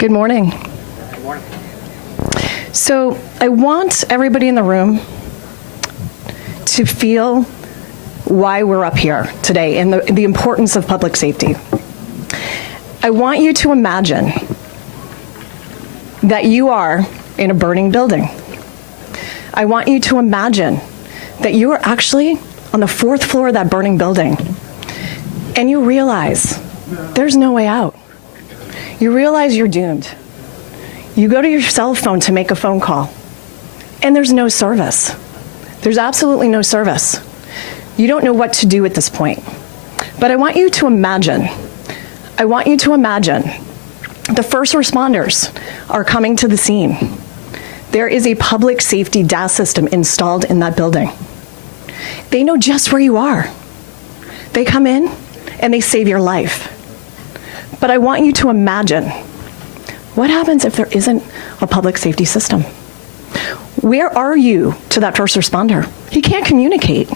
Good morning. Good morning. So I want everybody in the room to feel why we're up here today and the importance of public safety. I want you to imagine that you are in a burning building. I want you to imagine that you are actually on the 4th floor of that burning building, and you realize there's no way out. You realize you're doomed. You go to your cell phone to make a phone call, and there's no service. There's absolutely no service. You don't know what to do at this point. But I want you to imagine the first responders are coming to the scene. There is a public safety DAS system installed in that building. They know just where you are. They come in and they save your life. But I want you to imagine, what happens if there isn't a public safety system? Where are you to that first responder? He can't communicate.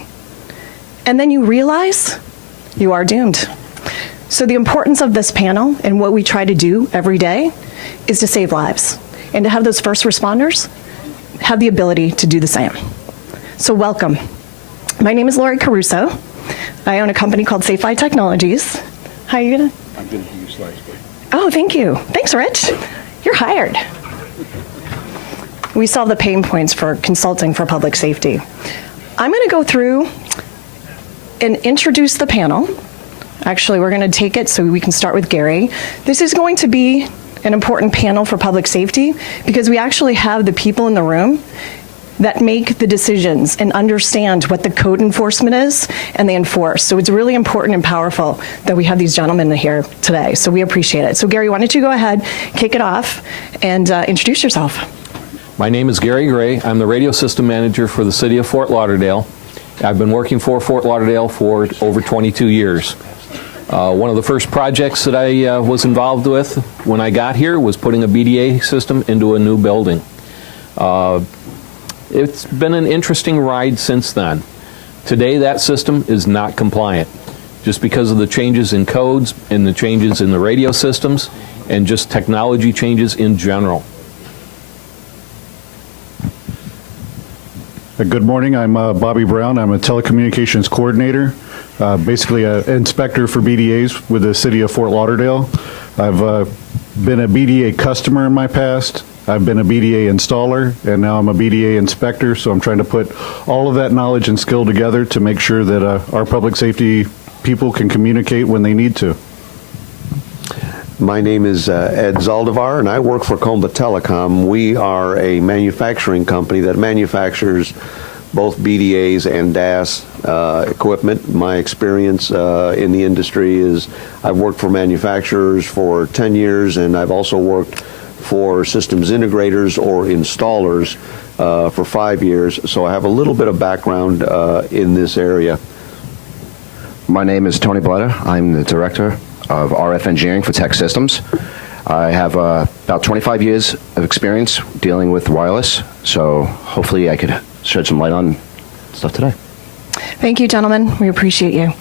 And then you realize you are doomed. So the importance of this panel and what we try to do every day is to save lives and to have those first responders have the ability to do the same. So welcome. My name is Lori Caruso. I own a company called SafeFi Technologies. How are you gonna? I'm going to give you slides, please. Oh, thank you. Thanks, Rich. You're hired. We solve the pain points for consulting for public safety. I'm going to go through and introduce the panel. Actually, we're going to take it so we can start with Gary. This is going to be an important panel for public safety because we actually have the people in the room that make the decisions and understand what the code enforcement is and they enforce. So it's really important and powerful that we have these gentlemen here today. So we appreciate it. So Gary, why don't you go ahead, kick it off, and introduce yourself. My name is Gary Gray. I'm the radio system manager for the city of Fort Lauderdale. I've been working for Fort Lauderdale for over 22 years. One of the first projects that I was involved with when I got here was putting a BDA system into a new building. It's been an interesting ride since then. Today that system is not compliant just because of the changes in codes and the changes in the radio systems and just technology changes in general. Good morning, I'm Bobby Brown. I'm a telecommunications coordinator, basically an inspector for BDAs with the city of Fort Lauderdale. I've been a BDA customer in my past. I've been a BDA installer, and now I'm a BDA inspector, so I'm trying to put all of that knowledge and skill together to make sure that our public safety people can communicate when they need to. My name is Ed Zaldivar, and I work for Comba Telecom. We are a manufacturing company that manufactures both BDAs and DAS equipment. My experience in the industry is I've worked for manufacturers for 10 years, and I've also worked for systems integrators or installers for 5 years. So I have a little bit of background in this area. My name is Tony Blatter. I'm the director of RF engineering for Tech Systems. I have about 25 years of experience dealing with wireless, so hopefully I could shed some light on stuff today. Thank you, gentlemen. We appreciate you.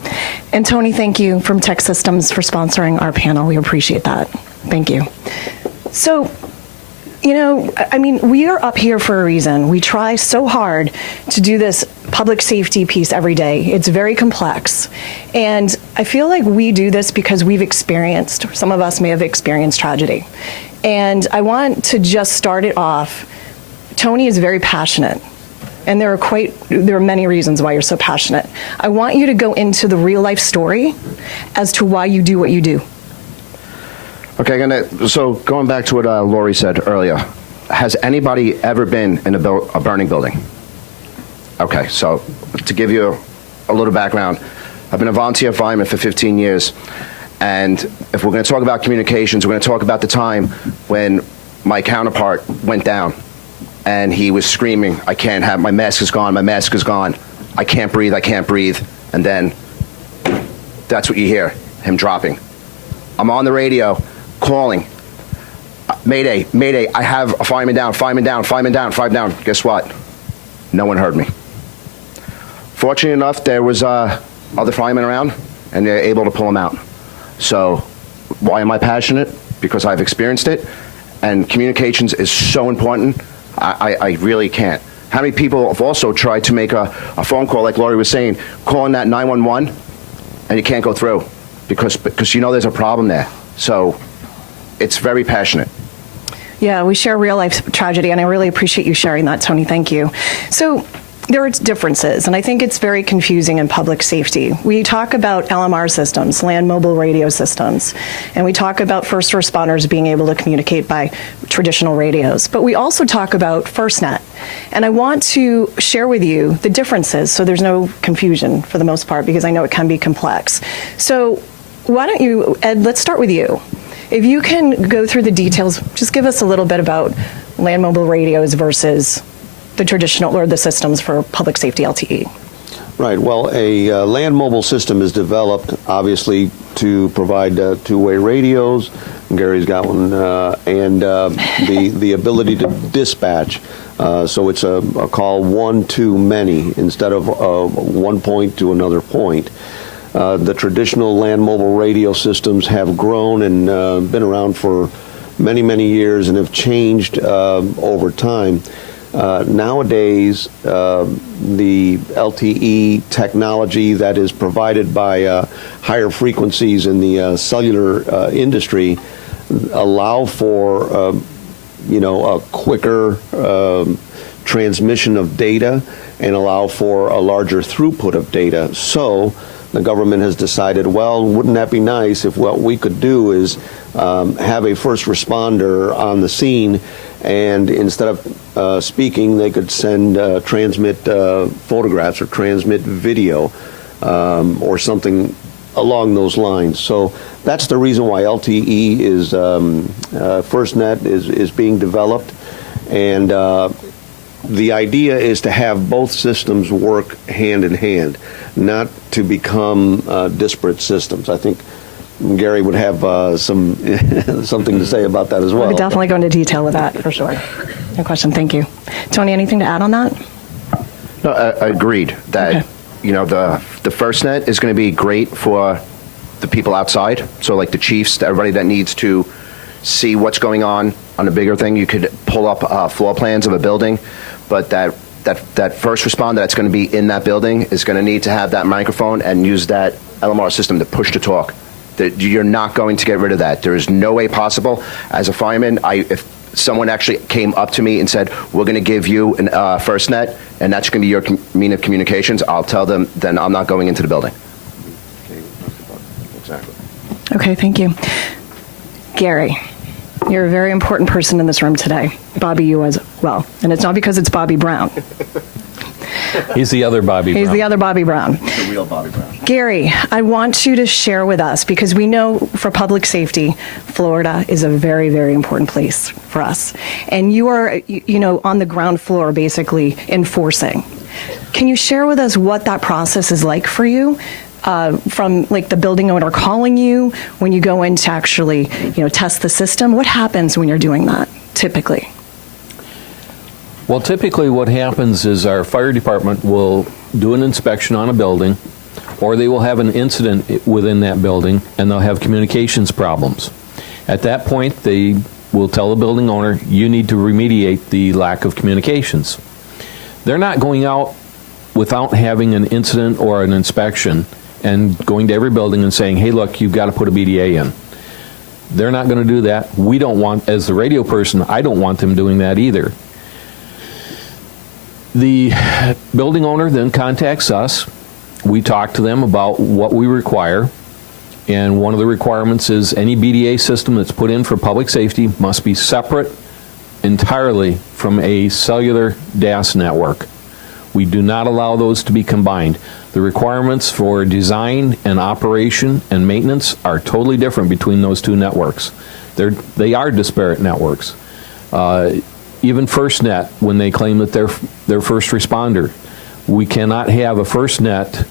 And Tony, thank you from Tech Systems for sponsoring our panel. We appreciate that. Thank you. So, you know, I mean, we are up here for a reason. We try so hard to do this public safety piece every day. It's very complex. And I feel like we do this because we've experienced, some of us may have experienced tragedy. And I want to just start it off. Tony is very passionate. And there are many reasons why you're so passionate. I want you to go into the real life story as to why you do what you do. Okay, so going back to what Lori said earlier, has anybody ever been in a burning building? Okay, so to give you a little background, I've been a volunteer fireman for 15 years, and if we're going to talk about communications, we're going to talk about the time when my counterpart went down, and he was screaming, I can't have, my mask is gone, I can't breathe, and then that's what you hear, him dropping. I'm on the radio, calling, Mayday, Mayday, I have a fireman down. Guess what? No one heard me. Fortunately enough, there was other firemen around, and they're able to pull him out. So why am I passionate? Because I've experienced it, and communications is so important, I really can't. How many people have also tried to make a phone call, like Lori was saying, calling that 911, and you can't go through because you know there's a problem there. So it's very passionate. Yeah, we share real life tragedy, and I really appreciate you sharing that, Tony. Thank you. So there are differences, and I think it's very confusing in public safety. We talk about LMR systems, land mobile radio systems, and we talk about first responders being able to communicate by traditional radios. But we also talk about FirstNet, and I want to share with you the differences so there's no confusion for the most part, because I know it can be complex. So why don't you, Ed, let's start with you. If you can go through the details, just give us a little bit about land mobile radios versus the traditional or the systems for public safety LTE. Right. Well, a land mobile system is developed, obviously, to provide two-way radios. Gary's got one, and the ability to dispatch. So it's a call one to many instead of one point to another point. The traditional land mobile radio systems have grown and been around for many, many years and have changed over time. Nowadays, the LTE technology that is provided by higher frequencies in the cellular industry allow for, a quicker transmission of data and allow for a larger throughput of data. So the government has decided, well, wouldn't that be nice if what we could do is have a first responder on the scene, and instead of speaking, they could transmit photographs or transmit video or something along those lines. So that's the reason why LTE is FirstNet is being developed, and the idea is to have both systems work hand in hand, not to become disparate systems. I think Gary would have something to say about that as well. We'll definitely go into detail with that, for sure. No question. Thank you. Tony, anything to add on that? No, agreed that, Okay. The FirstNet is going to be great for the people outside. So like the chiefs, everybody that needs to see what's going on a bigger thing, you could pull up floor plans of a building, but that first responder that's going to be in that building is going to need to have that microphone and use that LMR system to push to talk. That you're not going to get rid of that. There is no way possible. As a fireman, if someone actually came up to me and said, we're going to give you an FirstNet, and that's going to be your mean of communications, I'll tell them, then I'm not going into the building. Exactly. Okay, thank you. Gary, you're a very important person in this room today. Bobby, you as well. And it's not because it's Bobby Brown. He's the other Bobby Brown. He's the other Bobby Brown. The real Bobby Brown. Gary, I want you to share with us, because we know for public safety, Florida is a very, very important place for us. And you are, on the ground floor, basically enforcing. Can you share with us what that process is like for you? From like the building owner calling you when you go in to actually, test the system? What happens when you're doing that, typically? Well, typically what happens is our fire department will do an inspection on a building, or they will have an incident within that building, and they'll have communications problems. At that point, they will tell the building owner, you need to remediate the lack of communications. They're not going out without having an incident or an inspection and going to every building and saying, hey, look, you've got to put a BDA in. They're not going to do that. We don't want, as the radio person, I don't want them doing that either. The building owner then contacts us. We talk to them about what we require, and one of the requirements is any BDA system that's put in for public safety must be separate entirely from a cellular DAS network. We do not allow those to be combined. The requirements for design and operation and maintenance are totally different between those two networks. They are disparate networks. Even FirstNet, when they claim that they're first responder, we cannot have a FirstNet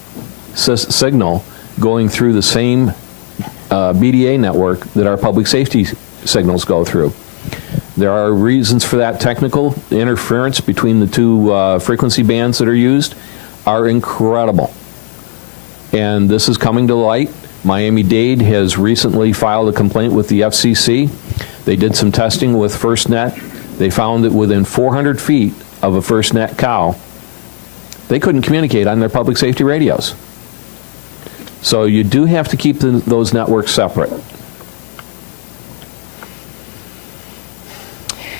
signal going through the same BDA network that our public safety signals go through. There are reasons for that. Technical interference between the two frequency bands that are used are incredible. And this is coming to light. Miami-Dade has recently filed a complaint with the FCC They did some testing with FirstNet. They found that within 400 feet of a FirstNet cow, they couldn't communicate on their public safety radios. So you do have to keep those networks separate.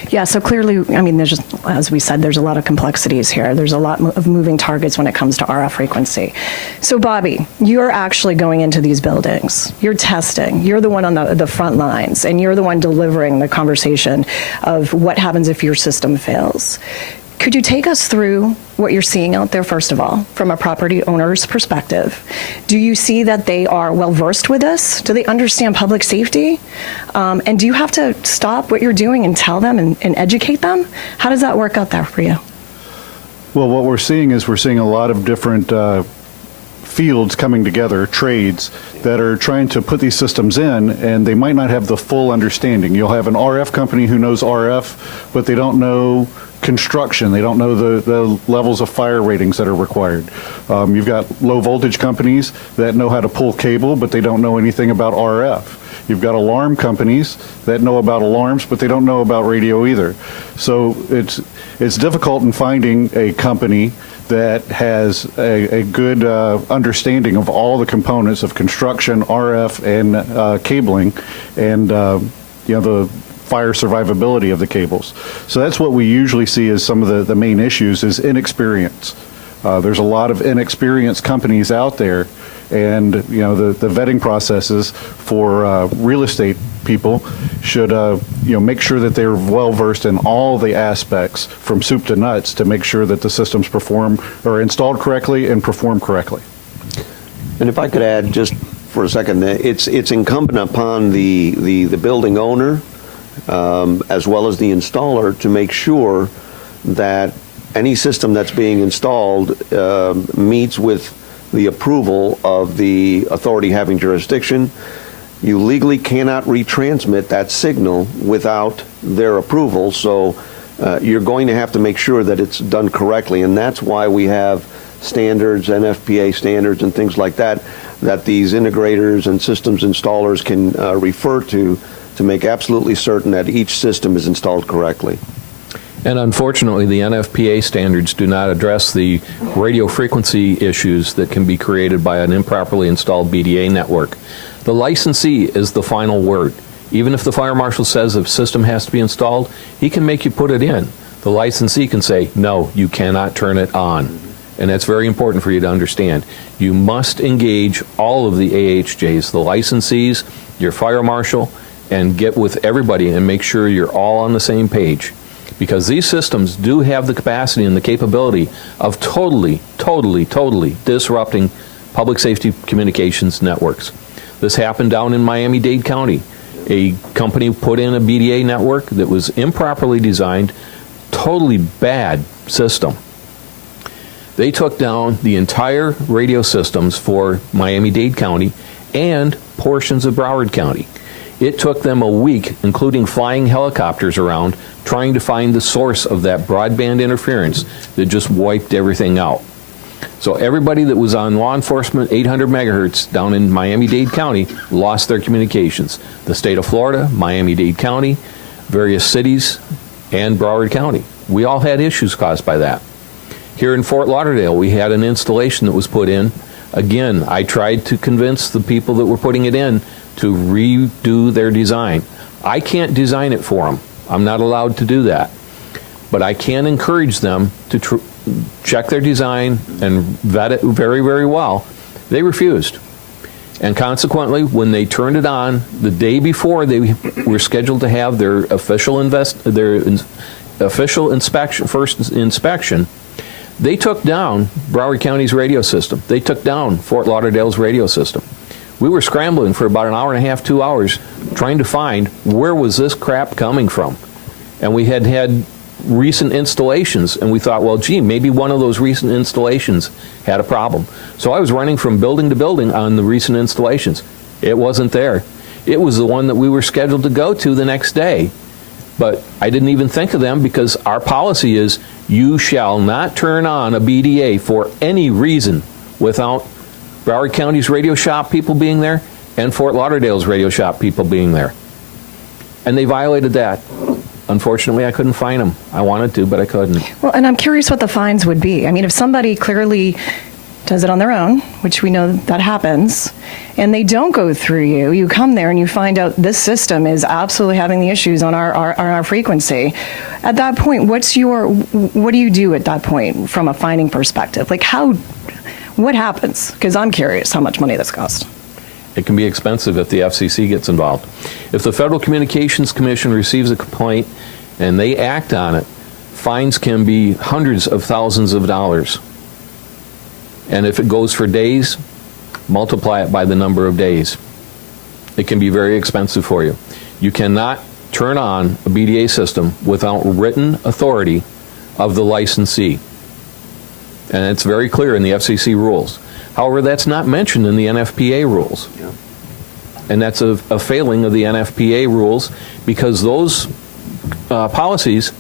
Yeah, so clearly, I mean, there's just, as we said, there's a lot of complexities here. There's a lot of moving targets when it comes to RF frequency. So Bobby, you're actually going into these buildings. You're testing. You're the one on the front lines, and you're the one delivering the conversation of what happens if your system fails. Could you take us through what you're seeing out there, first of all, from a property owner's perspective? Do you see that they are well-versed with this? Do they understand public safety? And do you have to stop what you're doing and tell them and educate them? How does that work out there for you? Well, what we're seeing is we're seeing a lot of different fields coming together, trades, that are trying to put these systems in, and they might not have the full understanding. You'll have an RF company who knows RF, but they don't know construction. They don't know the levels of fire ratings that are required. You've got low voltage companies that know how to pull cable, but they don't know anything about RF. You've got alarm companies that know about alarms, but they don't know about radio either. So it's difficult in finding a company that has a good understanding of all the components of construction, RF, and cabling, and the fire survivability of the cables. So that's what we usually see as some of the main issues is inexperience. There's a lot of inexperienced companies out there, and the vetting processes for real estate people should make sure that they're well versed in all the aspects from soup to nuts to make sure that the systems are installed correctly and perform correctly. And if I could add just for a second, it's incumbent upon the building owner as well as the installer to make sure that any system that's being installed meets with the approval of the authority having jurisdiction. You legally cannot retransmit that signal without their approval, so you're going to have to make sure that it's done correctly, and that's why we have standards, NFPA standards and things like that these integrators and systems installers can refer to make absolutely certain that each system is installed correctly. And unfortunately, the NFPA standards do not address the radio frequency issues that can be created by an improperly installed BDA network. The licensee is the final word. Even if the fire marshal says a system has to be installed, he can make you put it in. The licensee can say, no, you cannot turn it on. And that's very important for you to understand. You must engage all of the AHJs, the licensees, your fire marshal, and get with everybody and make sure you're all on the same page. Because these systems do have the capacity and the capability of totally disrupting public safety communications networks. This happened down in Miami-Dade County. A company put in a BDA network that was improperly designed, totally bad system. They took down the entire radio systems for Miami-Dade County and portions of Broward County. It took them a week, including flying helicopters around, trying to find the source of that broadband interference that just wiped everything out. So everybody that was on law enforcement 800 megahertz down in Miami-Dade County lost their communications. The state of Florida, Miami-Dade County, various cities, and Broward County. We all had issues caused by that. Here in Fort Lauderdale, we had an installation that was put in. Again, I tried to convince the people that were putting it in to redo their design. I can't design it for them. I'm not allowed to do that. But I can encourage them to check their design and vet it very, very well. They refused. And consequently, when they turned it on, the day before they were scheduled to have their official inspection, first inspection, they took down Broward County's radio system. They took down Fort Lauderdale's radio system. We were scrambling for about an hour and a half, 2 hours, trying to find where was this crap coming from. And we had recent installations, and we thought, well, gee, maybe one of those recent installations had a problem. So I was running from building to building on the recent installations. It wasn't there. It was the one that we were scheduled to go to the next day. But I didn't even think of them because our policy is you shall not turn on a BDA for any reason without Broward County's radio shop people being there and Fort Lauderdale's radio shop people being there. And they violated that. Unfortunately, I couldn't find them. I wanted to, but I couldn't. Well, and I'm curious what the fines would be. I mean, if somebody clearly does it on their own, which we know that happens, and they don't go through you, you come there and you find out this system is absolutely having the issues on our frequency. At that point, what do you do at that point from a fining perspective? Like what happens? Because I'm curious how much money this costs. It can be expensive if the FCC gets involved. If the Federal Communications Commission receives a complaint and they act on it, fines can be hundreds of thousands of dollars. And if it goes for days, multiply it by the number of days. It can be very expensive for you. You cannot turn on a BDA system without written authority of the licensee. And it's very clear in the FCC rules. However, that's not mentioned in the NFPA rules. Yeah. And that's a failing of the NFPA rules, because those policies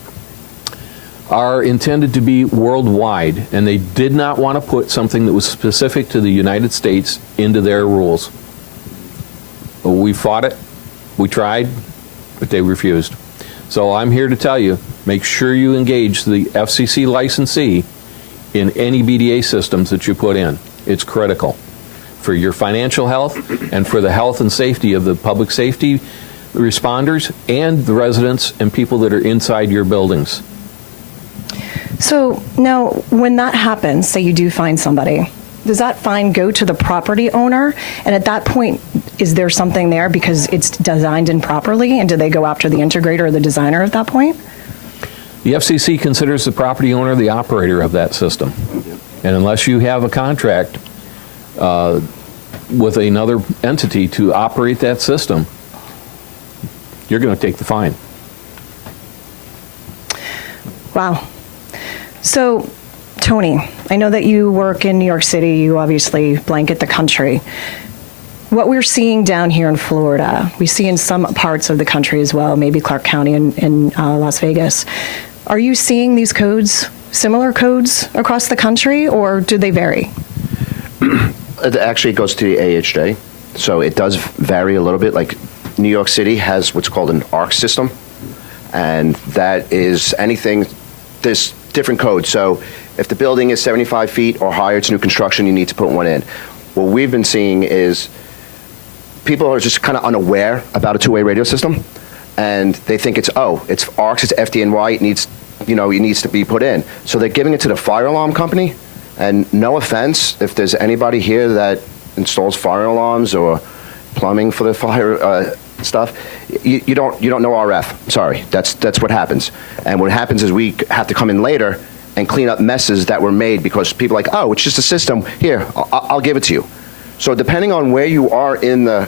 are intended to be worldwide, and they did not want to put something that was specific to the United States into their rules. We fought it, we tried, but they refused. So I'm here to tell you, make sure you engage the FCC licensee in any BDA systems that you put in. It's critical for your financial health and for the health and safety of the public safety responders and the residents and people that are inside your buildings. So now, when that happens, say you do find somebody, does that fine go to the property owner? And at that point, is there something there because it's designed improperly? And do they go after the integrator or the designer at that point? The FCC considers the property owner the operator of that system. And unless you have a contract with another entity to operate that system, you're going to take the fine. Wow. So, Tony, I know that you work in New York City. You obviously blanket the country. What we're seeing down here in Florida, we see in some parts of the country as well, maybe Clark County and Las Vegas. Are you seeing these codes, similar codes across the country, or do they vary? It actually goes to the AHJ, so it does vary a little bit. Like New York City has what's called an ARC system, and that is anything, there's different codes. So if the building is 75 feet or higher, it's new construction, you need to put one in. What we've been seeing is people are just kind of unaware about a two-way radio system, and they think it's ARCs, it's FDNY, it needs to be put in. So they're giving it to the fire alarm company, and no offense, if there's anybody here that installs fire alarms or plumbing for the fire stuff, you don't know RF. Sorry, that's what happens. And what happens is we have to come in later and clean up messes that were made because people are like, oh, it's just a system. Here, I'll give it to you. So depending on where you are in the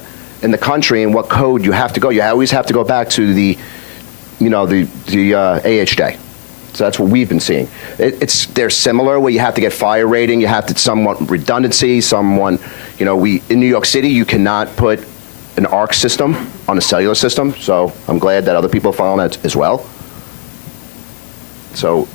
country and what code you have to go, you always have to go back to the AHJ. So that's what we've been seeing. They're similar where you have to get fire rating, you have to somewhat redundancy, in New York City, you cannot put an ARC system on a cellular system, so I'm glad that other people are following that as well. So.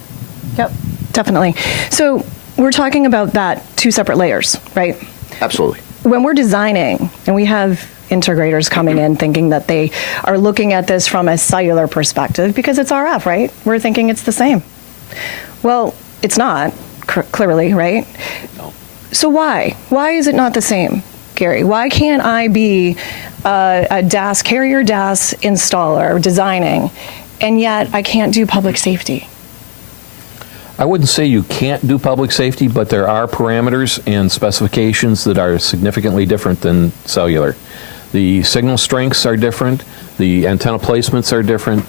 Yep, definitely. So we're talking about that two separate layers, right? Absolutely. When we're designing, and we have integrators coming in thinking that they are looking at this from a cellular perspective because it's RF, right? We're thinking it's the same. Well, it's not, clearly, right? No. So why? Why is it not the same, Gary? Why can't I be a DAS, carrier DAS installer designing, and yet I can't do public safety? I wouldn't say you can't do public safety, but there are parameters and specifications that are significantly different than cellular. The signal strengths are different, the antenna placements are different,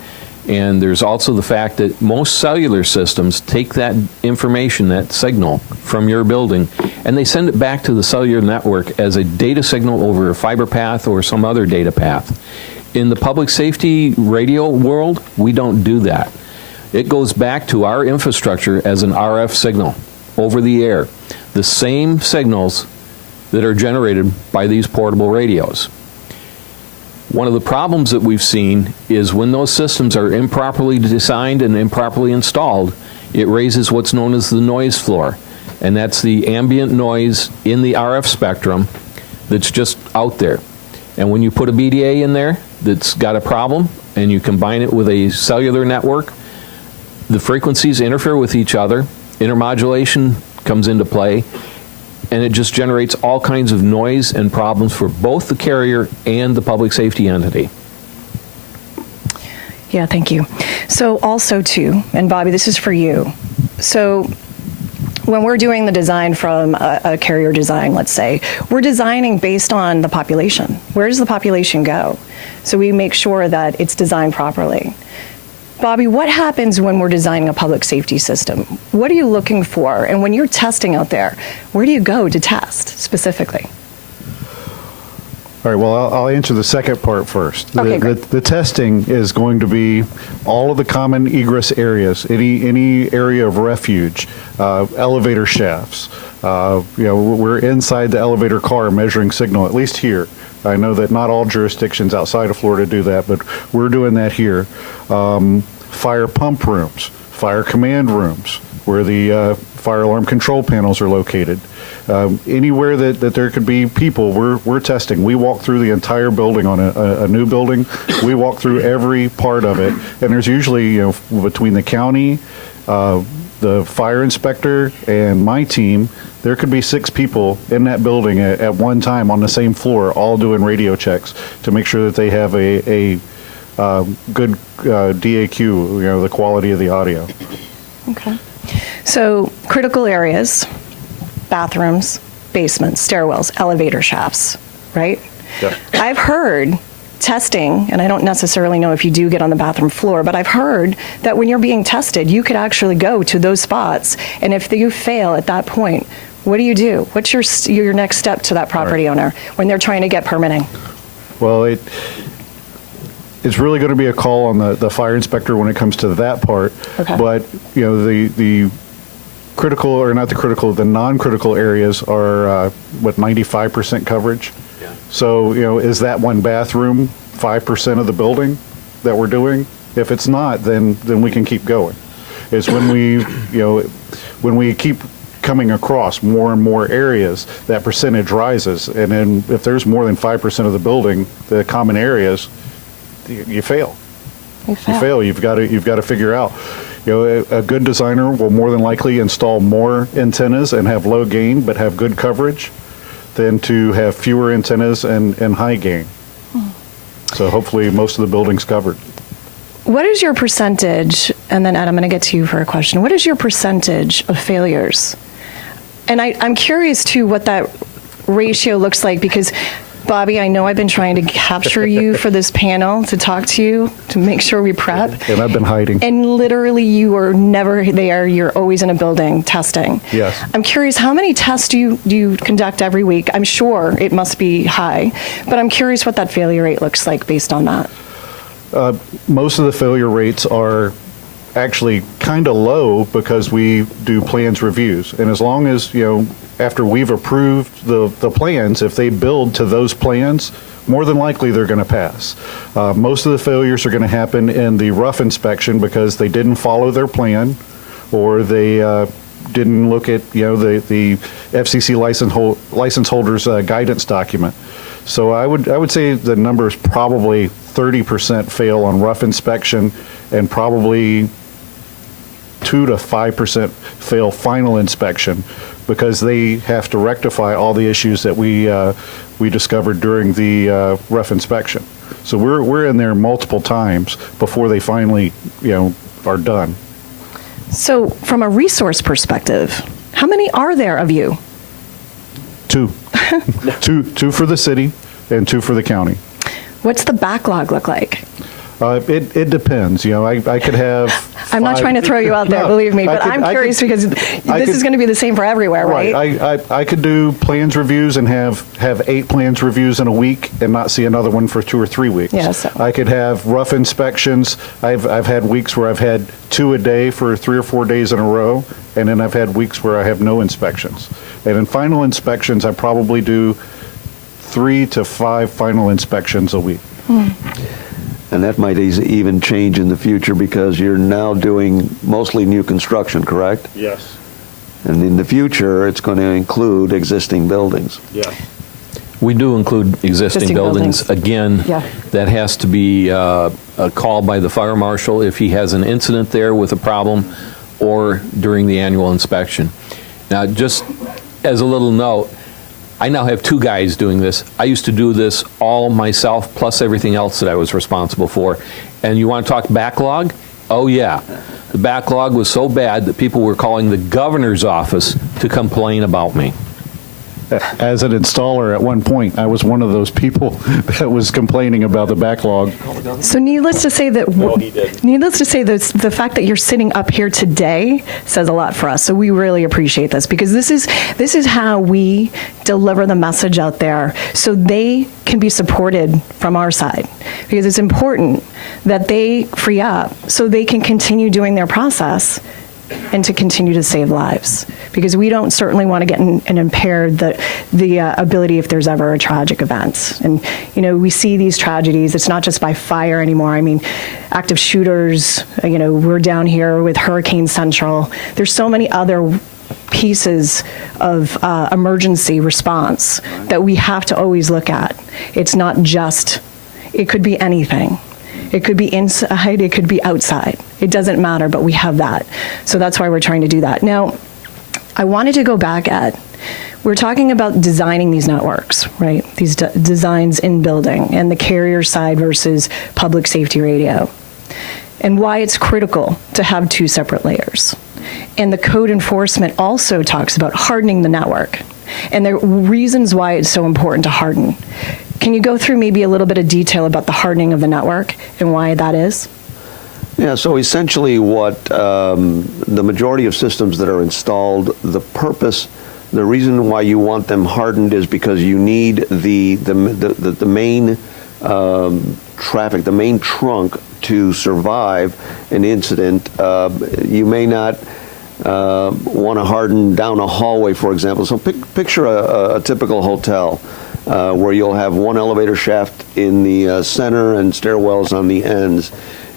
and there's also the fact that most cellular systems take that information, that signal, from your building, and they send it back to the cellular network as a data signal over a fiber path or some other data path. In the public safety radio world, we don't do that. It goes back to our infrastructure as an RF signal over the air, the same signals that are generated by these portable radios. One of the problems that we've seen is when those systems are improperly designed and improperly installed, it raises what's known as the noise floor. And that's the ambient noise in the RF spectrum that's just out there. And when you put a BDA in there that's got a problem, and you combine it with a cellular network, the frequencies interfere with each other, intermodulation comes into play, and it just generates all kinds of noise and problems for both the carrier and the public safety entity. Yeah, thank you. So also too, and Bobby, this is for you. So when we're doing the design from a carrier design, let's say, we're designing based on the population. Where does the population go? So we make sure that it's designed properly. Bobby, what happens when we're designing a public safety system? What are you looking for? And when you're testing out there, where do you go to test specifically? All right, well, I'll answer the second part first. Okay, great. The testing is going to be all of the common egress areas, any area of refuge, elevator shafts. We're inside the elevator car measuring signal, at least here. I know that not all jurisdictions outside of Florida do that, but we're doing that here. Fire pump rooms, fire command rooms, where the fire alarm control panels are located. Anywhere that there could be people, we're testing. We walk through the entire building on a new building. We walk through every part of it, and there's usually, between the county, the fire inspector, and my team, there could be 6 people in that building at one time on the same floor, all doing radio checks to make sure that they have a good DAQ, the quality of the audio. Okay. So critical areas, bathrooms, basements, stairwells, elevator shafts, right? Yeah. I've heard testing, and I don't necessarily know if you do get on the bathroom floor, but I've heard that when you're being tested, you could actually go to those spots, and if you fail at that point, what do you do? What's your next step to that property owner when they're trying to get permitting? Well, it's really going to be a call on the fire inspector when it comes to that part. Okay. But, the critical, or not the critical, the non-critical areas are, 95% coverage? Yeah. So, is that one bathroom 5% of the building that we're doing? If it's not, then we can keep going. It's when we keep coming across more and more areas, that percentage rises. And then if there's more than 5% of the building, the common areas, you fail. You fail. You fail. You've got to figure out. A good designer will more than likely install more antennas and have low gain, but have good coverage, than to have fewer antennas and high gain. So hopefully most of the building's covered. What is your percentage, and then Ed, I'm going to get to you for a question. What is your percentage of failures? And I'm curious too what that ratio looks like, because Bobby, I know I've been trying to capture you for this panel to talk to you, to make sure we prep. And I've been hiding. And literally you are never there. You're always in a building testing. Yes. I'm curious, how many tests do you conduct every week? I'm sure it must be high, but I'm curious what that failure rate looks like based on that. Most of the failure rates are actually kind of low because we do plans reviews. And as long as, after we've approved the plans, if they build to those plans, more than likely they're going to pass. Most of the failures are going to happen in the rough inspection because they didn't follow their plan, or they didn't look at, the FCC license holder's guidance document. So I would say the number is probably 30% fail on rough inspection, and probably 2 to 5% fail final inspection, because they have to rectify all the issues that we discovered during the rough inspection. So we're in there multiple times before they finally are done. So from a resource perspective, how many are there of you? 2. two for the city and 2 for the county. What's the backlog look like? It depends. I could have. I'm not trying to throw you out there, No, believe me, but I'm curious because this is going to be the same for everywhere, right? I could do plans reviews and have 8 plans reviews in a week and not see another one for 2 or 3 weeks. Yeah, so. I could have rough inspections. I've had weeks where I've had 2 a day for 3 or 4 days in a row, and then I've had weeks where I have no inspections. And in final inspections, I probably do 3 to 5 final inspections a week. And that might even change in the future because you're now doing mostly new construction, correct? Yes. And in the future, it's going to include existing buildings. Yeah. We do include existing buildings. Again, Yeah. that has to be a call by the fire marshal if he has an incident there with a problem or during the annual inspection. Now, just as a little note, I now have 2 guys doing this. I used to do this all myself, plus everything else that I was responsible for. And you want to talk backlog? Oh, yeah. The backlog was so bad that people were calling the governor's office to complain about me. As an installer, at one point, I was one of those people that was complaining about the backlog. So needless to say that the fact that you're sitting up here today says a lot for us. So we really appreciate this, because this is how we deliver the message out there so they can be supported from our side, because it's important that they free up so they can continue doing their process and to continue to save lives, because we don't certainly want to get and impair the ability if there's ever a tragic event. And, you know, we see these tragedies. It's not just by fire anymore. I mean, active shooters, you know, we're down here with Hurricane Central. There's so many other pieces of emergency response that we have to always look at. It's not just, it could be anything. It could be inside, it could be outside. It doesn't matter, but we have that. So that's why we're trying to do that. Now, I wanted to go back at, we're talking about designing these networks, right? These designs in building and the carrier side versus public safety radio, and why it's critical to have 2 separate layers. And the code enforcement also talks about hardening the network and the reasons why it's so important to harden. Can you go through maybe a little bit of detail about the hardening of the network and why that is? Yeah, so essentially what the majority of systems that are installed, the reason why you want them hardened is because you need the main traffic, the main trunk to survive an incident. You may not want to harden down a hallway, for example. So picture a typical hotel. Where you'll have one elevator shaft in the center and stairwells on the ends.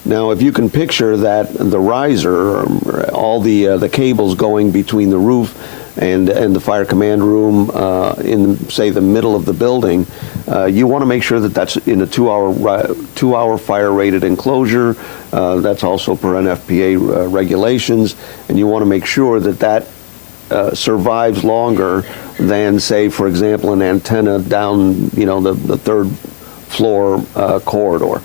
Now, if you can picture that the riser, all the cables going between the roof and the fire command room in, say, the middle of the building, you want to make sure that that's in a 2-hour fire-rated enclosure. That's also per NFPA regulations, and you want to make sure that survives longer than, say, for example, an antenna down, you know, the 3rd floor corridor.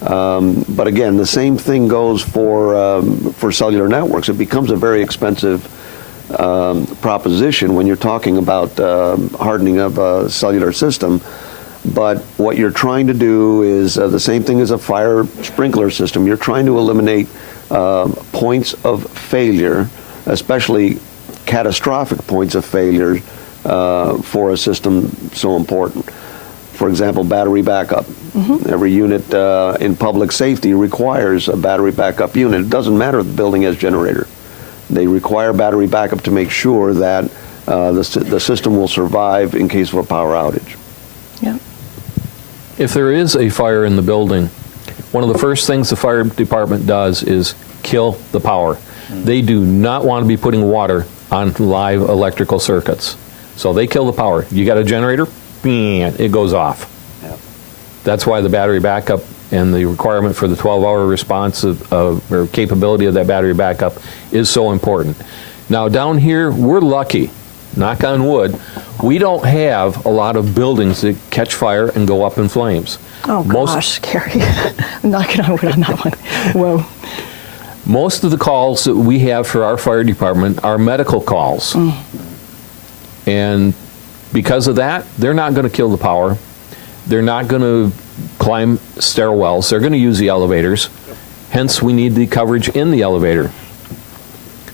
But again, the same thing goes for cellular networks. It becomes a very expensive proposition when you're talking about hardening of a cellular system. But what you're trying to do is the same thing as a fire sprinkler system. You're trying to eliminate points of failure, especially catastrophic points of failure for a system so important. For example, battery backup. Mm-hmm. Every unit in public safety requires a battery backup unit. It doesn't matter if the building has generator. They require battery backup to make sure that the system will survive in case of a power outage. Yeah. If there is a fire in the building, one of the first things the fire department does is kill the power. They do not want to be putting water on live electrical circuits. So they kill the power. You got a generator? It goes off. Yep. That's why the battery backup and the requirement for the 12-hour response or capability of that battery backup is so important. Now down here, we're lucky, knock on wood, we don't have a lot of buildings that catch fire and go up in flames. Oh gosh, Gary, I'm knocking on wood on that one. Whoa. Most of the calls that we have for our fire department are medical calls. And because of that, they're not going to kill the power. They're not going to climb stairwells. They're going to use the elevators. Hence, we need the coverage in the elevator.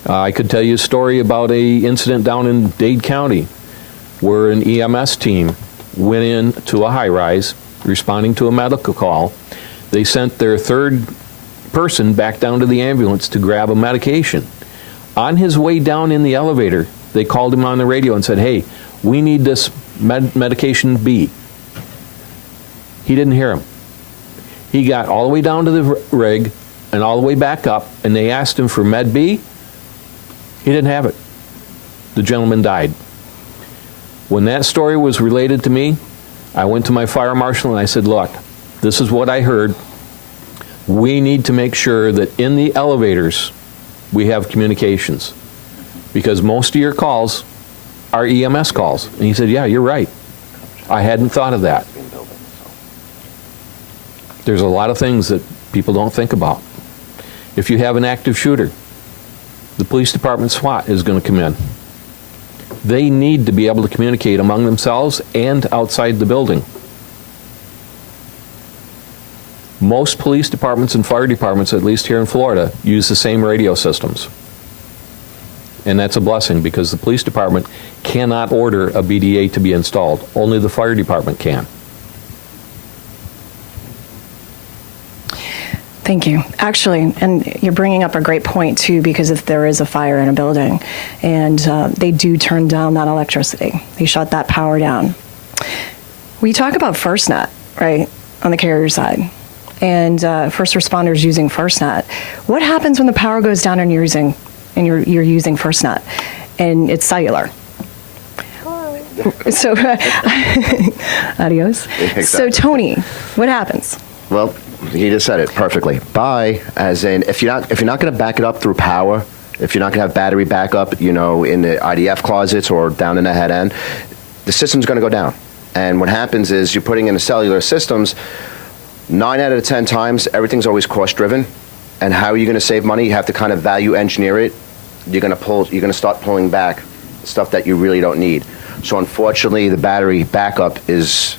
I could tell you a story about an incident down in Dade County where an EMS team went in to a high-rise responding to a medical call. They sent their 3rd person back down to the ambulance to grab a medication. On his way down in the elevator, they called him on the radio and said, hey, we need this medication B. He didn't hear him. He got all the way down to the rig and all the way back up, and they asked him for Med B. He didn't have it. The gentleman died. When that story was related to me, I went to my fire marshal and I said, look, this is what I heard. We need to make sure that in the elevators, we have communications, because most of your calls are EMS calls. And he said, yeah, you're right. I hadn't thought of that. There's a lot of things that people don't think about. If you have an active shooter, the police department SWAT is going to come in. They need to be able to communicate among themselves and outside the building. Most police departments and fire departments, at least here in Florida, use the same radio systems. And that's a blessing, because the police department cannot order a BDA to be installed. Only the fire department can. Thank you. Actually, and you're bringing up a great point too, because if there is a fire in a building and they do turn down that electricity, they shut that power down. We talk about FirstNet, right, on the carrier side, and first responders using FirstNet. What happens when the power goes down and you're using FirstNet and it's cellular? So, adios. Exactly. So, Tony, what happens? Well, he just said it perfectly. Bye, as in, if you're not going to back it up through power, if you're not going to have battery backup, in the IDF closets or down in the head end, the system's going to go down. And what happens is you're putting in the cellular systems. 9 out of 10 times, everything's always cost-driven. And how are you going to save money? You have to kind of value engineer it. You're going to start pulling back stuff that you really don't need. So unfortunately, the battery backup is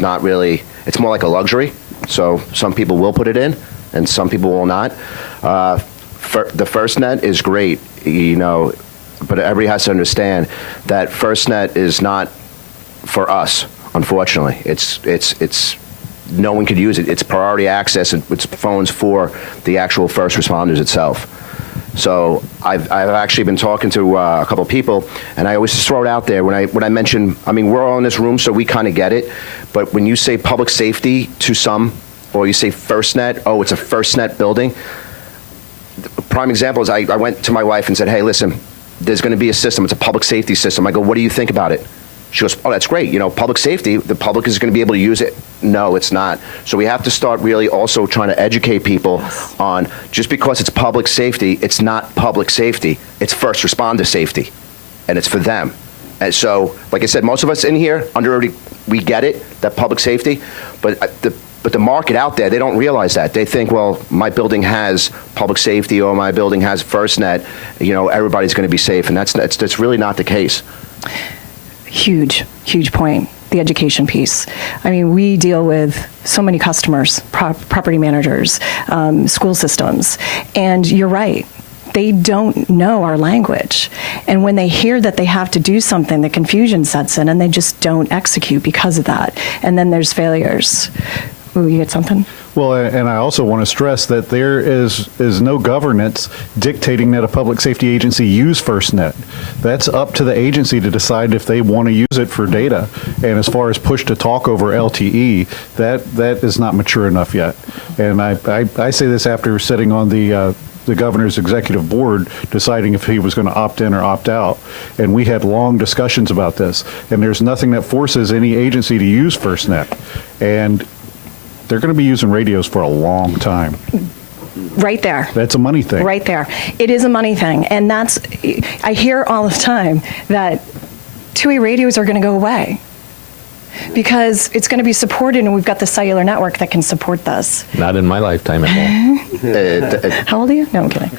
not really. It's more like a luxury. So some people will put it in, and some people will not. The FirstNet is great, but everybody has to understand that FirstNet is not for us. Unfortunately, it's no one could use it. It's priority access, and it's phones for the actual first responders itself. So I've actually been talking to a couple of people, and I always just throw it out there when I mention. I mean, we're all in this room, so we kind of get it. But when you say public safety to some, or you say FirstNet, oh, it's a FirstNet building. The prime example is I went to my wife and said, hey, listen, there's going to be a system. It's a public safety system. I go, what do you think about it? She goes, oh, that's great. Public safety, the public is going to be able to use it. No, it's not. So we have to start really also trying to educate people on, just because it's public safety, it's not public safety. It's first responder safety, and it's for them. And so, like I said, most of us in here, we get it, that public safety, but the market out there, they don't realize that. They think, well, my building has public safety, or my building has FirstNet, everybody's going to be safe, and that's really not the case. Huge point, the education piece. I mean, we deal with so many customers, property managers, school systems, and you're right. They don't know our language. And when they hear that they have to do something, the confusion sets in, and they just don't execute because of that. And then there's failures. Ooh, you get something? Well, and I also want to stress that there is no governance dictating that a public safety agency use FirstNet. That's up to the agency to decide if they want to use it for data. And as far as push-to-talk over LTE, that is not mature enough yet. And I say this after sitting on the governor's executive board deciding if he was going to opt in or opt out. And we had long discussions about this. And there's nothing that forces any agency to use FirstNet. And they're going to be using radios for a long time. Right there. That's a money thing. Right there. It is a money thing. And I hear all the time that two-way radios are going to go away because it's going to be supported, and we've got the cellular network that can support this. Not in my lifetime at all. How old are you? No, I'm kidding.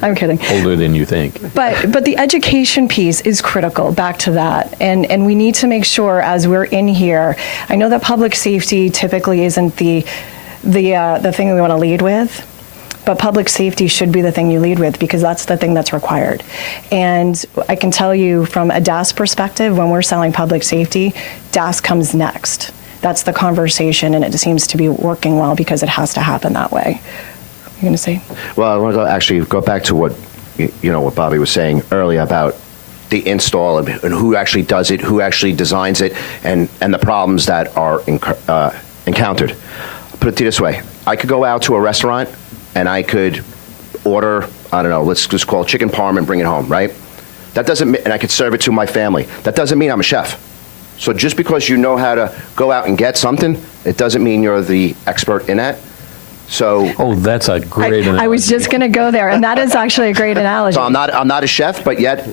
I'm kidding. Older than you think. But the education piece is critical, back to that. And we need to make sure as we're in here, I know that public safety typically isn't the thing we want to lead with, but public safety should be the thing you lead with, because that's the thing that's required. And I can tell you from a DAS perspective, when we're selling public safety, DAS comes next. That's the conversation, and it seems to be working well because it has to happen that way. You're going to say? Well, I want to actually go back to what what Bobby was saying earlier about the install and who actually does it, who actually designs it, and the problems that are encountered. I'll put it to you this way: I could go out to a restaurant and I could order, I don't know, let's just call it chicken parm and bring it home, right? That doesn't, and I could serve it to my family. That doesn't mean I'm a chef. So just because you know how to go out and get something, it doesn't mean you're the expert in that. So, Oh, that's a great analogy. I was just going to go there, and that is actually a great analogy. so I'm not a chef, but yet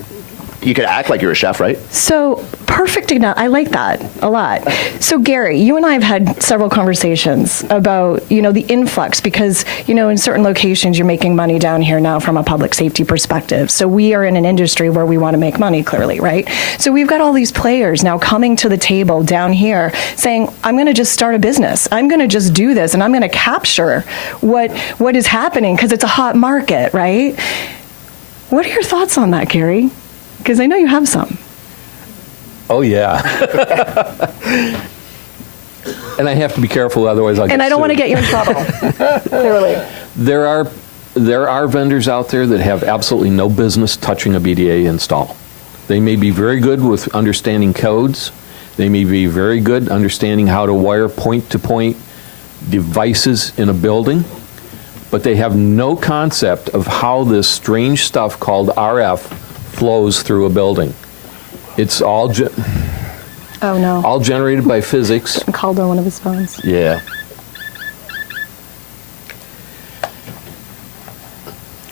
you could act like you're a chef, right? So perfect. I like that a lot. So Gary, you and I have had several conversations about, the influx because, in certain locations you're making money down here now from a public safety perspective. So we are in an industry where we want to make money clearly, right? So we've got all these players now coming to the table down here saying, I'm going to just start a business. I'm going to just do this and I'm going to capture what is happening because it's a hot market, right? What are your thoughts on that, Gary? Because I know you have some. Oh, yeah. And I have to be careful, otherwise I'll get And I don't want to sued. get you in trouble, clearly. There are vendors out there that have absolutely no business touching a BDA install. They may be very good with understanding codes. They may be very good understanding how to wire point-to-point devices in a building, but they have no concept of how this strange stuff called RF flows through a building. It's all Oh, no. all generated by physics. I called on one of his phones. Yeah.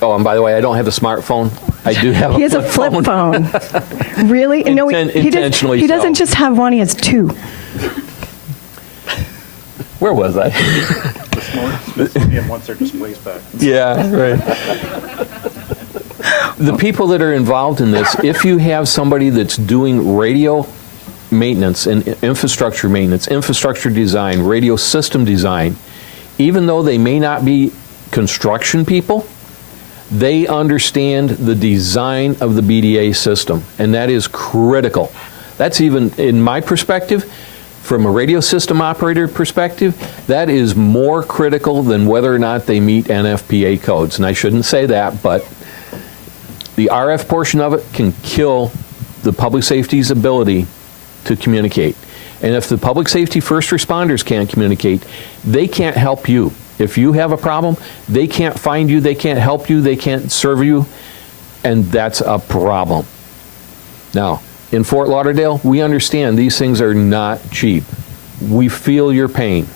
Oh, and by the way, I don't have a smartphone. I do have a He has a flip flip phone. Really? No, Intentionally he doesn't so. just have one, he has two. Where was I? Once their display's back. Yeah, right. The people that are involved in this, if you have somebody that's doing radio maintenance and infrastructure maintenance, infrastructure design, radio system design, even though they may not be construction people, they understand the design of the BDA system, and that is critical. That's even, in my perspective, from a radio system operator perspective, that is more critical than whether or not they meet NFPA codes. And I shouldn't say that, but the RF portion of it can kill the public safety's ability to communicate. And if the public safety first responders can't communicate, they can't help you. If you have a problem, they can't find you, they can't help you, they can't serve you, and that's a problem. Now, in Fort Lauderdale, we understand these things are not cheap. We feel your pain.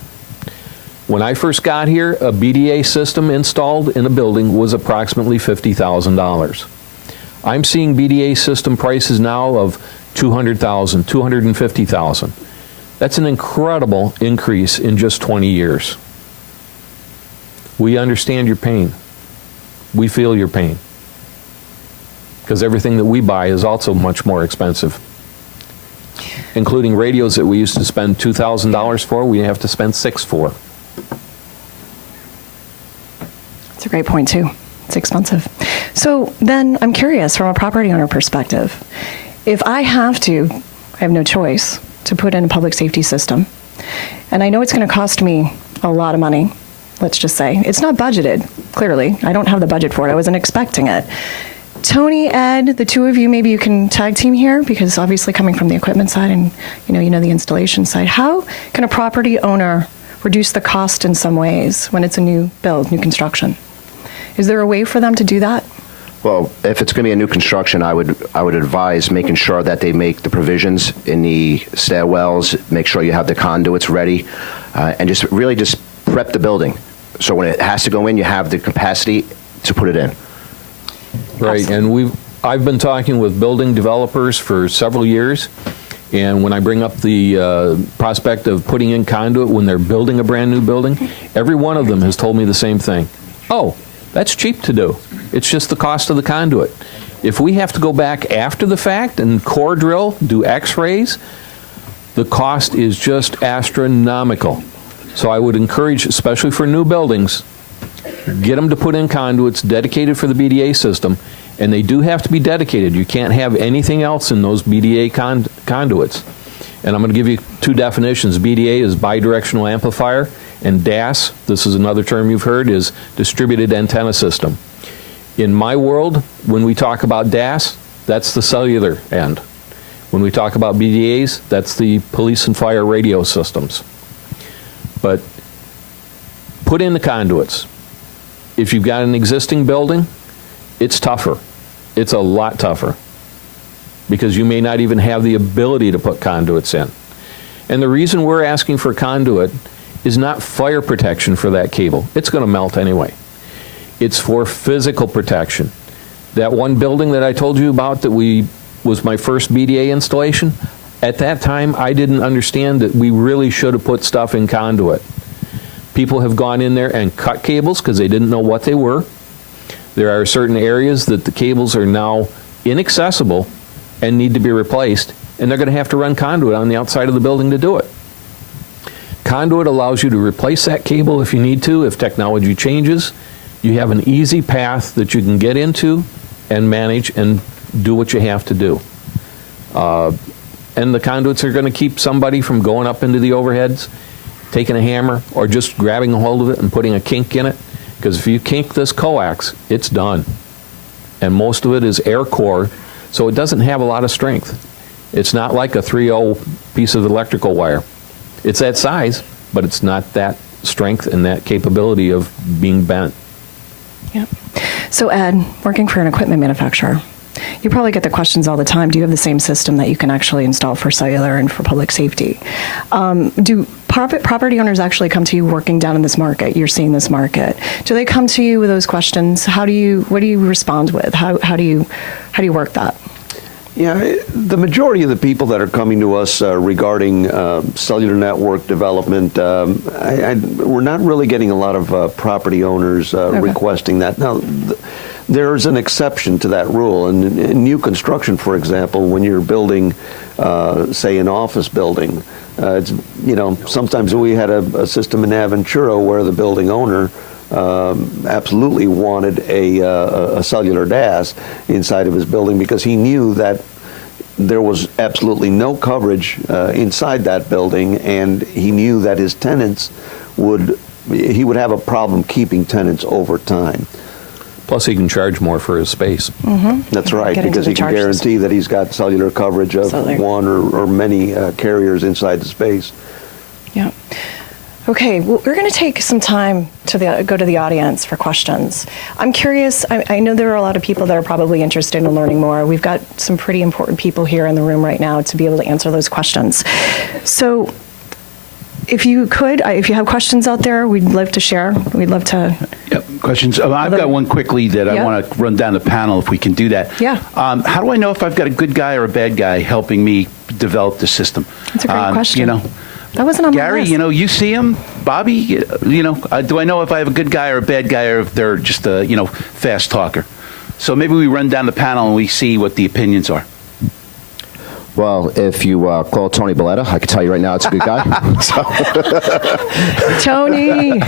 When I first got here, a BDA system installed in a building was approximately $50,000. I'm seeing BDA system prices now of $200,000, $250,000. That's an incredible increase in just 20 years. We understand your pain. We feel your pain. Because everything that we buy is also much more expensive. Including radios that we used to spend $2,000 for, we have to spend $6,000 for. That's a great point, too. It's expensive. So then I'm curious, from a property owner perspective, if I have no choice to put in a public safety system, and I know it's going to cost me a lot of money, let's just say. It's not budgeted, clearly. I don't have the budget for it. I wasn't expecting it. Tony, Ed, the two of you, maybe you can tag team here, because obviously coming from the equipment side and you know the installation side, how can a property owner reduce the cost in some ways when it's a new build, new construction? Is there a way for them to do that? Well, if it's going to be a new construction, I would advise making sure that they make the provisions in the stairwells, make sure you have the conduits ready, and just prep the building. So when it has to go in, you have the capacity to put it in. Right, and I've been talking with building developers for several years, and when I bring up the prospect of putting in conduit when they're building a brand new building, every one of them has told me the same thing. Oh, that's cheap to do. It's just the cost of the conduit. If we have to go back after the fact and core drill, do x-rays, the cost is just astronomical. So I would encourage, especially for new buildings, get them to put in conduits dedicated for the BDA system, and they do have to be dedicated. You can't have anything else in those BDA conduits. And I'm going to give you two definitions. BDA is bidirectional amplifier, and DAS, this is another term you've heard, is distributed antenna system. In my world, when we talk about DAS, that's the cellular end. When we talk about BDAs, that's the police and fire radio systems. But put in the conduits. If you've got an existing building, it's tougher. It's a lot tougher. because you may not even have the ability to put conduits in. And the reason we're asking for conduit is not fire protection for that cable. It's going to melt anyway. It's for physical protection. That one building that I told you about that was my first BDA installation, at that time I didn't understand that we really should have put stuff in conduit. People have gone in there and cut cables because they didn't know what they were. There are certain areas that the cables are now inaccessible and need to be replaced, and they're going to have to run conduit on the outside of the building to do it. Conduit allows you to replace that cable if you need to, if technology changes. You have an easy path that you can get into and manage and do what you have to do. And the conduits are going to keep somebody from going up into the overheads, taking a hammer, or just grabbing a hold of it and putting a kink in it. Because if you kink this coax, it's done. And most of it is air core, so it doesn't have a lot of strength. It's not like a 3/0 piece of electrical wire. It's that size, but it's not that strength and that capability of being bent. Yeah. So Ed, working for an equipment manufacturer, you probably get the questions all the time. Do you have the same system that you can actually install for cellular and for public safety? Do property owners actually come to you working down in this market? You're seeing this market. Do they come to you with those questions? What do you respond with? How do you work that? Yeah, the majority of the people that are coming to us regarding cellular network development, we're not really getting a lot of property owners requesting that. Now, there's an exception to that rule. And in new construction, for example, when you're building, say, an office building, it's, sometimes we had a system in Aventura where the building owner absolutely wanted a cellular DAS inside of his building because he knew that there was absolutely no coverage inside that building, and he knew that his tenants would have a problem keeping tenants over time. Plus, he can charge more for his space. Mm-hmm. That's right, because he can guarantee that he's got cellular coverage of one or many carriers inside the space. Yeah. Okay, well, we're going to take some time to go to the audience for questions. I'm curious, I know there are a lot of people that are probably interested in learning more. We've got some pretty important people here in the room right now to be able to answer those questions. So if you have questions out there, we'd love to share. We'd love to. Yep, questions. I've got one quickly that I want to run down the panel if we can do that. Yeah. How do I know if I've got a good guy or a bad guy helping me develop the system? That's a great question. That wasn't on Gary, my list. you see him? Bobby, do I know if I have a good guy or a bad guy or if they're just a, fast talker? So maybe we run down the panel and we see what the opinions are. Well, if you call Tony Belletta, I can tell you right now it's a good guy. Tony,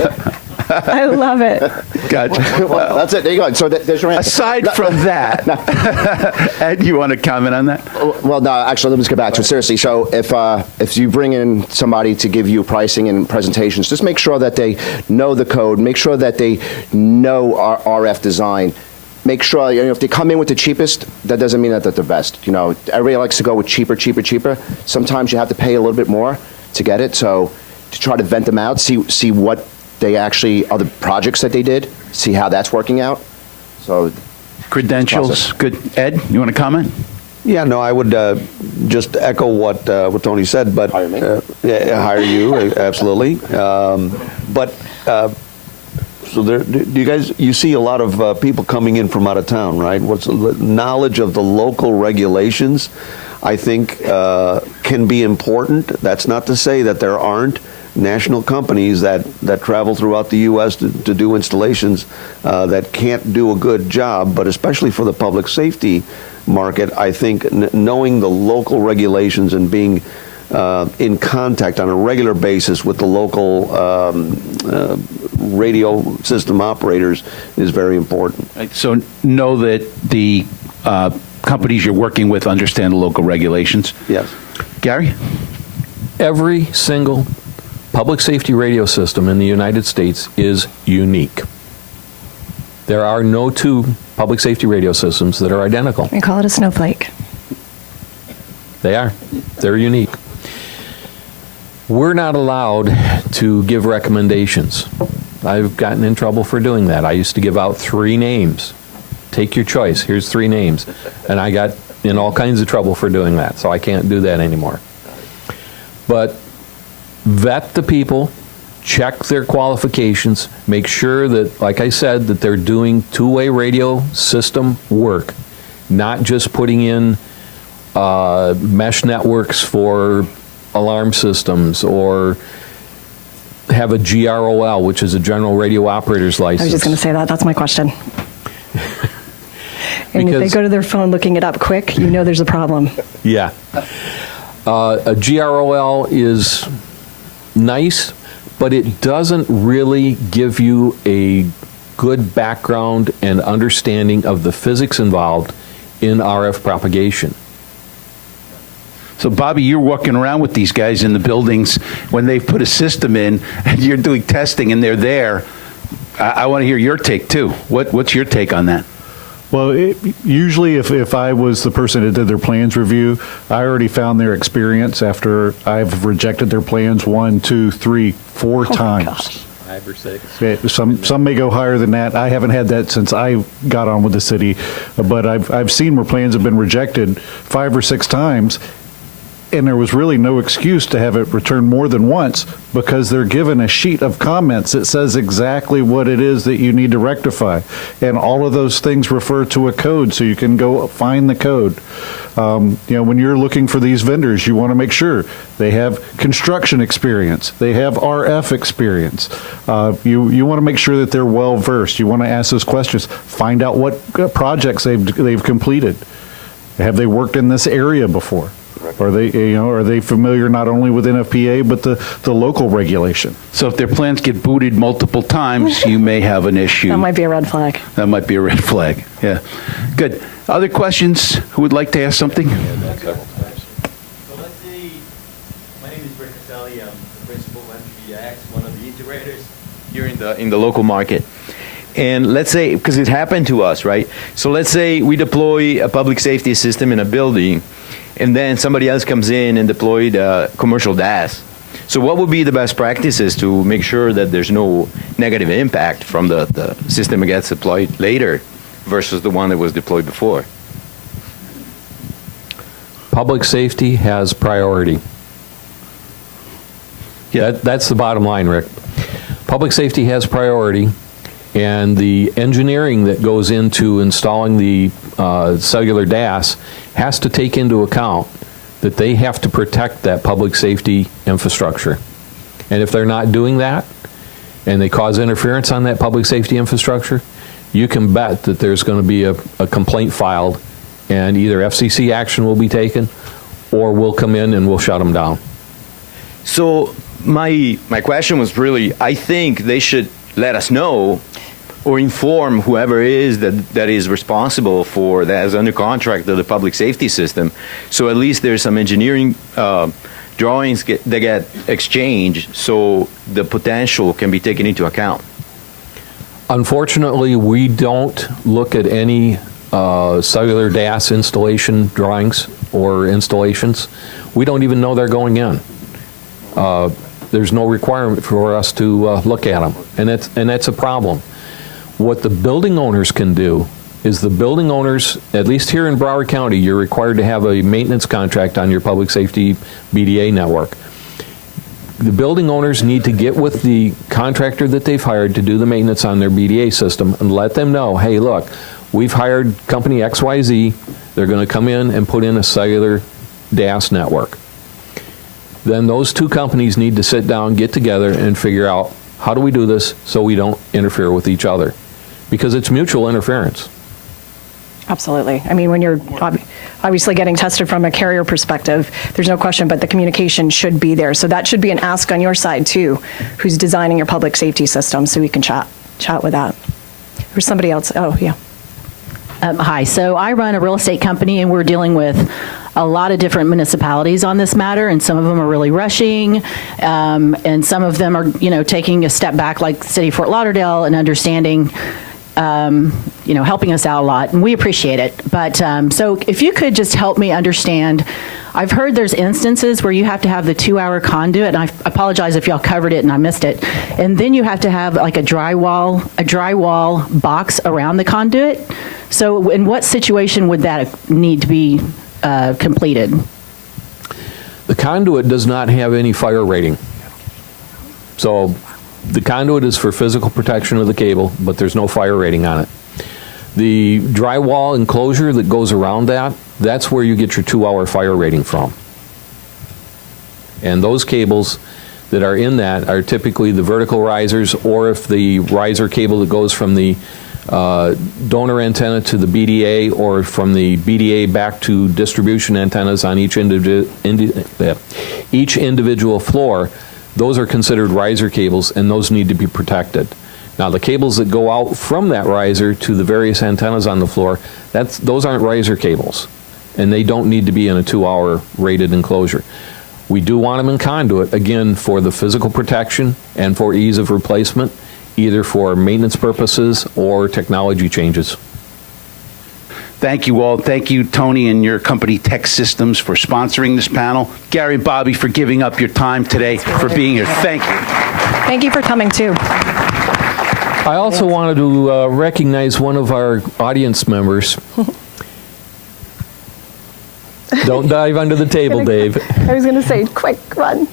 I love it. Gotcha. Well, that's it. There you go. So there's your answer. Aside from that, Ed, you want to comment on that? Well, no, actually, let me just get back to it. Seriously, so if you bring in somebody to give you pricing and presentations, just make sure that they know the code, make sure that they know our RF design. Make sure, if they come in with the cheapest, that doesn't mean that they're the best. Everybody likes to go with cheaper. Sometimes you have to pay a little bit more to get it. So to try to vent them out, see what they actually are the projects that they did, see how that's working out. So credentials, good. Ed, you want to comment? Yeah, no, I would just echo what Tony said, but hire me. Hire you, absolutely. So you see a lot of people coming in from out of town, right? What's the knowledge of the local regulations, I think, can be important. That's not to say that there aren't national companies that travel throughout the U.S. to do installations that can't do a good job, but especially for the public safety market, I think knowing the local regulations and being in contact on a regular basis with the local radio system operators is very important. So know that the companies you're working with understand the local regulations. Yes. Gary? Every single public safety radio system in the United States is unique. There are no two public safety radio systems that are identical. We call it a snowflake. They are. They're unique. We're not allowed to give recommendations. I've gotten in trouble for doing that. I used to give out 3 names. Take your choice. Here's 3 names. And I got in all kinds of trouble for doing that, so I can't do that anymore. But vet the people, check their qualifications, make sure that, like I said, that they're doing two-way radio system work, not just putting in mesh networks for alarm systems or have a GROL, which is a General Radio Operator's License. I was just going to say that. That's my question. And if they go to their phone looking it up quick, you know there's a problem. Yeah. A GROL is nice, but it doesn't really give you a good background and understanding of the physics involved in RF propagation. So, Bobby, you're walking around with these guys in the buildings when they've put a system in and you're doing testing and they're there. I want to hear your take, too. What's your take on that? Well, usually if I was the person that did their plans review, I already found their experience after I've rejected their plans 1, 2, 3, 4 times. Gosh. 5 or 6. Yeah, some may go higher than that. I haven't had that since I got on with the city, but I've seen where plans have been rejected 5 or 6 times, and there was really no excuse to have it returned more than once because they're given a sheet of comments that says exactly what it is that you need to rectify. And all of those things refer to a code, so you can go find the code. When you're looking for these vendors, you want to make sure they have construction experience, they have RF experience. You want to make sure that they're well versed. You want to ask those questions, find out what projects they've completed. Have they worked in this area before? Are they familiar not only with NFPA but the local regulation? So if their plans get booted multiple times, you may have an issue. That might be a red flag. That might be a red flag. Yeah. Good. Other questions? Who would like to ask something? So let's say, my name is Rick Caselli. I'm the principal of MPX, one of the integrators here in the local market. And let's say, because it happened to us, right? So let's say we deploy a public safety system in a building, and then somebody else comes in and deployed commercial DAS. So what would be the best practices to make sure that there's no negative impact from the system that gets deployed later versus the one that was deployed before? Public safety has priority. Yeah. That's the bottom line, Rick. Public safety has priority, and the engineering that goes into installing the cellular DAS has to take into account that they have to protect that public safety infrastructure. And if they're not doing that, and they cause interference on that public safety infrastructure, you can bet that there's going to be a complaint filed, and either FCC action will be taken, or we'll come in and we'll shut them down. So my question was really, I think they should let us know or inform whoever is that is responsible for that, as under contract of the public safety system. So at least there's some engineering drawings that get exchanged, so the potential can be taken into account. Unfortunately, we don't look at any cellular DAS installation drawings or installations. We don't even know they're going in. There's no requirement for us to look at them, and that's a problem. What the building owners can do is the building owners, at least here in Broward County, you're required to have a maintenance contract on your public safety BDA network. The building owners need to get with the contractor that they've hired to do the maintenance on their BDA system and let them know, hey, look, we've hired company XYZ. They're going to come in and put in a cellular DAS network. Then those two companies need to sit down, get together, and figure out, how do we do this so we don't interfere with each other? Because it's mutual interference. Absolutely. I mean, when you're obviously getting tested from a carrier perspective, there's no question, but the communication should be there. So that should be an ask on your side, too, who's designing your public safety system, so we can chat with that. There's somebody else. Oh, yeah. Hi. So I run a real estate company, and we're dealing with a lot of different municipalities on this matter, and some of them are really rushing, and some of them are, taking a step back, like the City of Fort Lauderdale, and understanding, helping us out a lot, and we appreciate it. But so if you could just help me understand, I've heard there's instances where you have to have the 2-hour conduit, and I apologize if y'all covered it and I missed it, and then you have to have like a drywall box around the conduit. So in what situation would that need to be completed? The conduit does not have any fire rating. So the conduit is for physical protection of the cable, but there's no fire rating on it. The drywall enclosure that goes around that, that's where you get your 2-hour fire rating from. And those cables that are in that are typically the vertical risers, or if the riser cable that goes from the donor antenna to the BDA, or from the BDA back to distribution antennas on each individual floor, those are considered riser cables, and those need to be protected. Now, the cables that go out from that riser to the various antennas on the floor, those aren't riser cables, and they don't need to be in a 2-hour rated enclosure. We do want them in conduit, again, for the physical protection and for ease of replacement, either for maintenance purposes or technology changes. Thank you all. Thank you, Tony, and your company Tech Systems for sponsoring this panel. Gary and Bobby for giving up your time today, for being here. Thank you. Thank you for coming, too. I also wanted to recognize one of our audience members. Don't dive under the table, Dave. I was going to say, quick, run.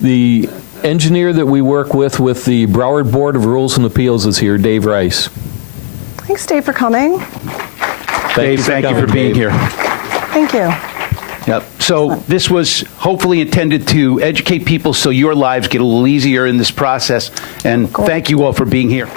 The engineer that we work with the Broward Board of Rules and Appeals is here, Dave Rice. Thanks, Dave, for coming. Dave, thank you for being here. Thank you. Yep. So this was hopefully intended to educate people so your lives get a little easier in this process. And thank you all for being here.